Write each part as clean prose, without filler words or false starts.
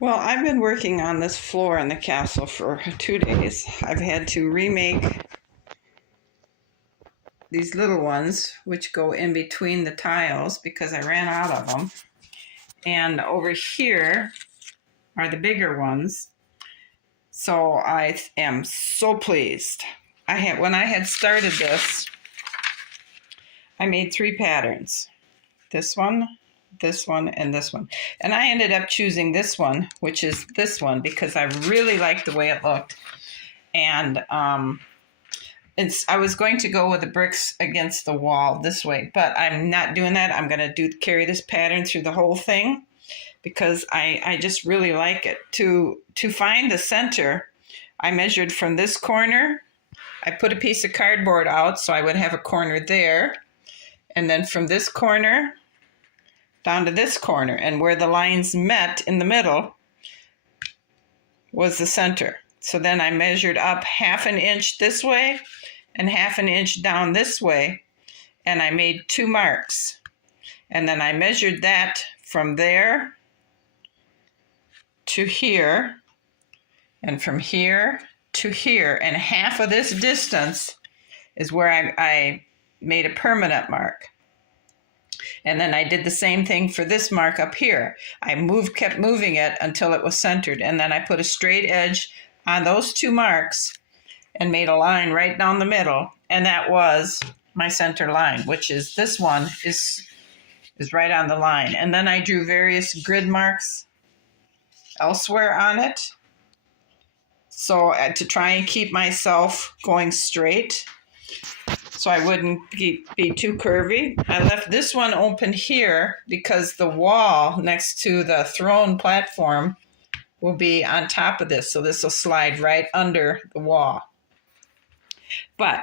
Well, I've been working on this floor in the castle for 2 days. I've had to remake these little ones, which go in between the tiles because I ran out of them. And over here are the bigger ones. So I am so pleased. When I had started this, I made 3 patterns. This one, and this one. And I ended up choosing this one, which is this one, because I really liked the way it looked. And I was going to go with the bricks against the wall this way, but I'm not doing that. I'm going to carry this pattern through the whole thing because I just really like it. To find the center, I measured from this corner. I put a piece of cardboard out so I would have a corner there. And then from this corner down to this corner, and where the lines met in the middle was the center. So then I measured up 1/2 inch this way and 1/2 inch down this way, and I made 2 marks. And then I measured that from there to here, and from here to here, and half of this distance is where I made a permanent mark. And then I did the same thing for this mark up here. I kept moving it until it was centered, and then I put a straight edge on those 2 marks and made a line right down the middle, and that was my center line, which is this one is right on the line. And then I drew various grid marks elsewhere on it, so to try and keep myself going straight so I wouldn't be too curvy. I left this one open here because the wall next to the throne platform will be on top of this, so this will slide right under the wall. But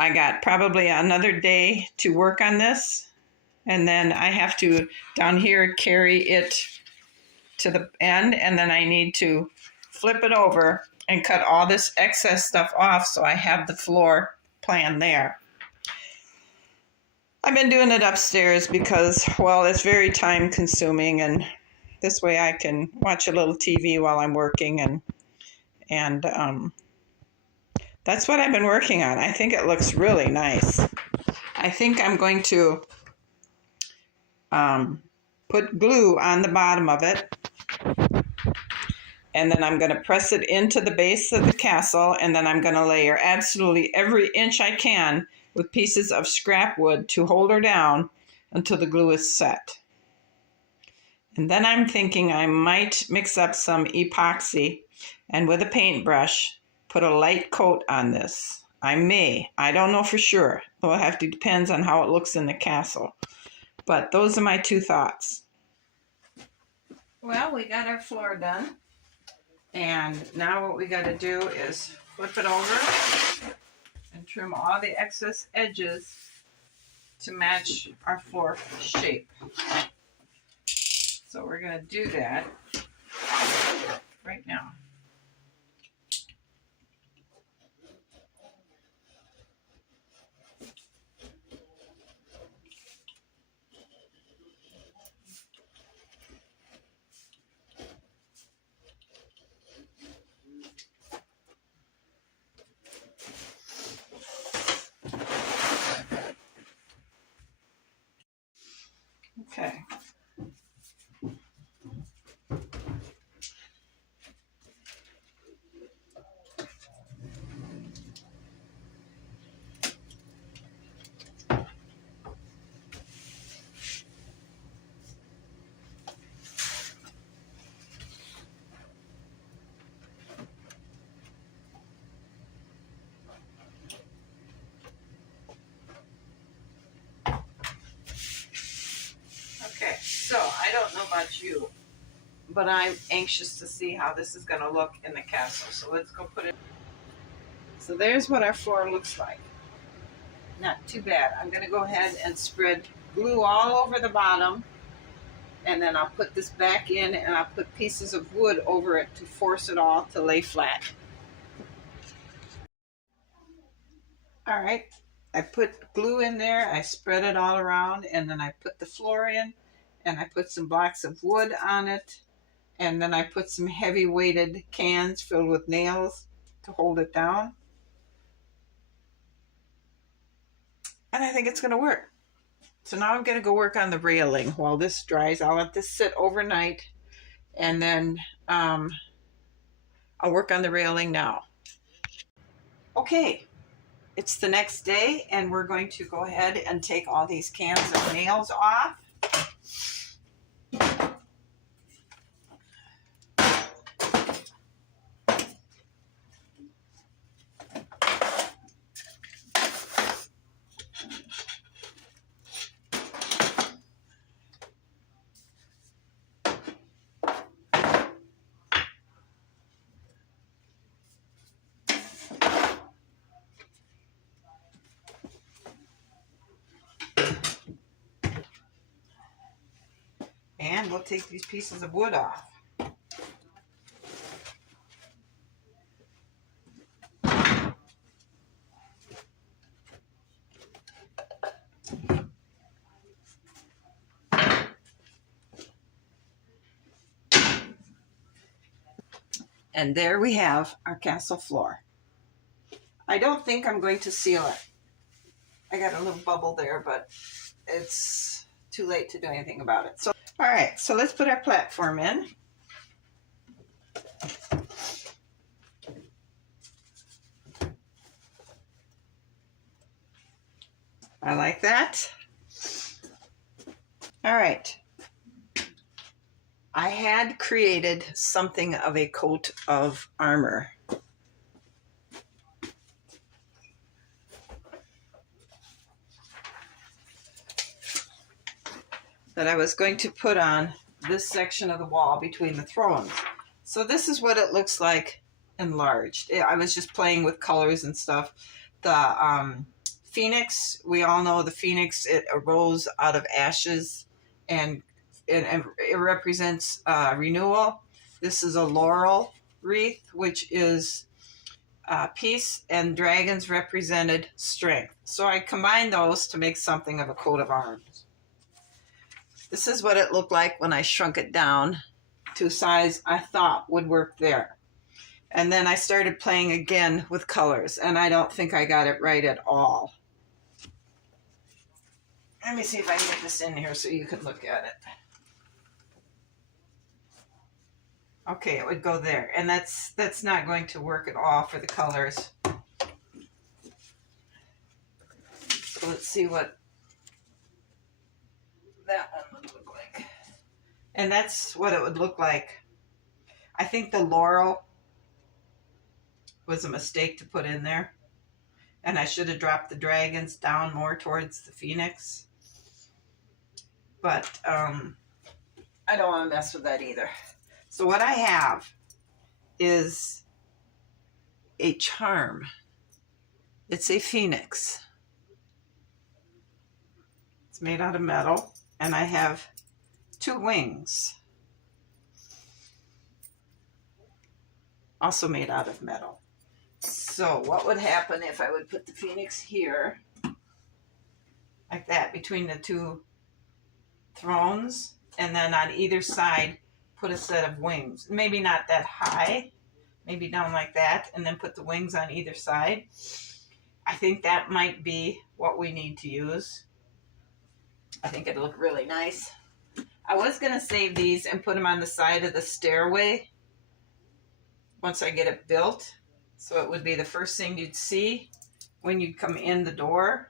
I got probably another day to work on this, and then I have to, down here, carry it to the end, and then I need to flip it over and cut all this excess stuff off so I have the floor plan there. I've been doing it upstairs because, well, it's very time consuming, and this way I can watch a little TV while I'm working, and that's what I've been working on. I think it looks really nice. I think I'm going to put glue on the bottom of it, and then I'm going to press it into the base of the castle, and then I'm going to layer absolutely every inch I can with pieces of scrap wood to hold her down until the glue is set. And then I'm thinking I might mix up some epoxy and with a paintbrush put a light coat on this. I don't know for sure. It'll have to depends on how it looks in the castle. But those are my 2 thoughts. Well, we got our floor done. And now what we got to do is flip it over and trim all the excess edges to match our floor shape. So we're going to do that right now. Okay. Okay, so I don't know about you, but I'm anxious to see how this is going to look in the castle. So let's go put it. So there's what our floor looks like. Not too bad. I'm going to go ahead and spread glue all over the bottom, and then I'll put this back in, and I'll put pieces of wood over it to force it all to lay flat. All right, I put glue in there, I spread it all around, and then I put the floor in, and I put some blocks of wood on it And then I put some heavy weighted cans filled with nails to hold it down. And I think it's going to work. So now I'm going to go work on the railing while this dries. I'll let this sit overnight, and then I'll work on the railing now. Okay, it's the next day, and we're going to go ahead and take all these cans of nails off. And we'll take these pieces of wood off. And there we have our castle floor. I don't think I'm going to seal it. I got a little bubble there, but it's too late to do anything about it. So, all right, so let's put our platform in. I like that. All right. I had created something of a coat of armor. That I was going to put on this section of the wall between the thrones. So this is what it looks like enlarged. I was just playing with colors and stuff. The phoenix, we all know the phoenix, it arose out of ashes, and it represents renewal. This is a laurel wreath, which is peace, and dragons represented strength. So I combined those to make something of a coat of arms. This is what it looked like when I shrunk it down to a size I thought would work there. And then I started playing again with colors, and I don't think I got it right at all. Let me see if I can get this in here so you can look at it. Okay, it would go there, and that's not going to work at all for the colors. So let's see what that one would look like. And that's what it would look like. I think the laurel was a mistake to put in there, and I should have dropped the dragons down more towards the phoenix. But I don't want to mess with that either. So what I have is a charm. It's a phoenix. It's made out of metal, and I have 2 wings, also made out of metal. So what would happen if I would put the phoenix here, like that, between the 2 thrones, and then on either side put a set of wings. Maybe not that high, maybe down like that, and then put the wings on either side. I think that might be what we need to use. I think it'll look really nice. I was going to save these and put them on the side of the stairway once I get it built. So it would be the first thing you'd see when you come in the door.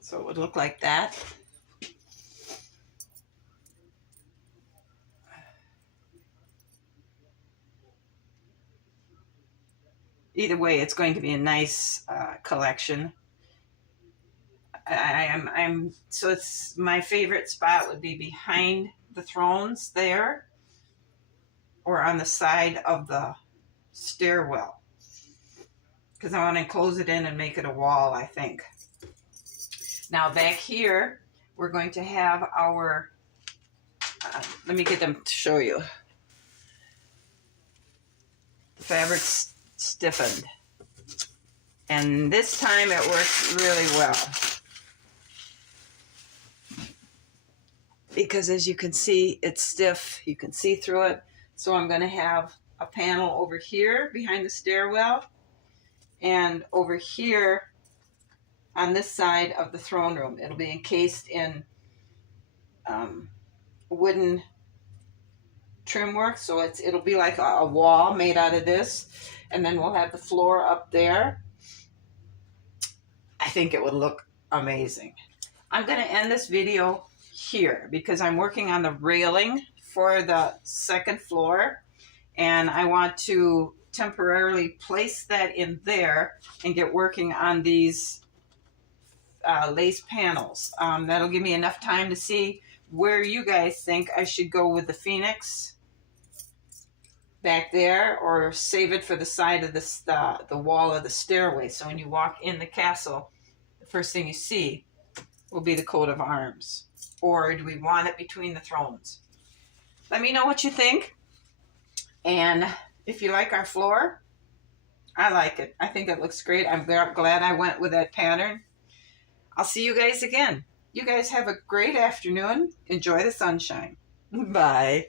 So it would look like that. Either way, it's going to be a nice collection. So it's my favorite spot would be behind the thrones there, or on the side of the stairwell, because I want to close it in and make it a wall, I think. Now back here, we're going to have our, let me get them to show you. The fabric's stiffened, and this time it works really well. because as you can see, it's stiff. You can see through it. So I'm going to have a panel over here behind the stairwell and over here on this side of the throne room. It'll be encased in wooden trim work, so it'll be like a wall made out of this, and then we'll have the floor up there. I think it would look amazing. I'm going to end this video here because I'm working on the railing for the second floor, and I want to temporarily place that in there and get working on these lace panels. That'll give me enough time to see where you guys think I should go with the Phoenix back there, or save it for the side of the wall of the stairway. So when you walk in the castle, the first thing you see will be the coat of arms. Or do we want it between the thrones? Let me know what you think. And if you like our floor, I like it. I think it looks great. I'm glad I went with that pattern. I'll see you guys again. You guys have a great afternoon. Enjoy the sunshine. Bye.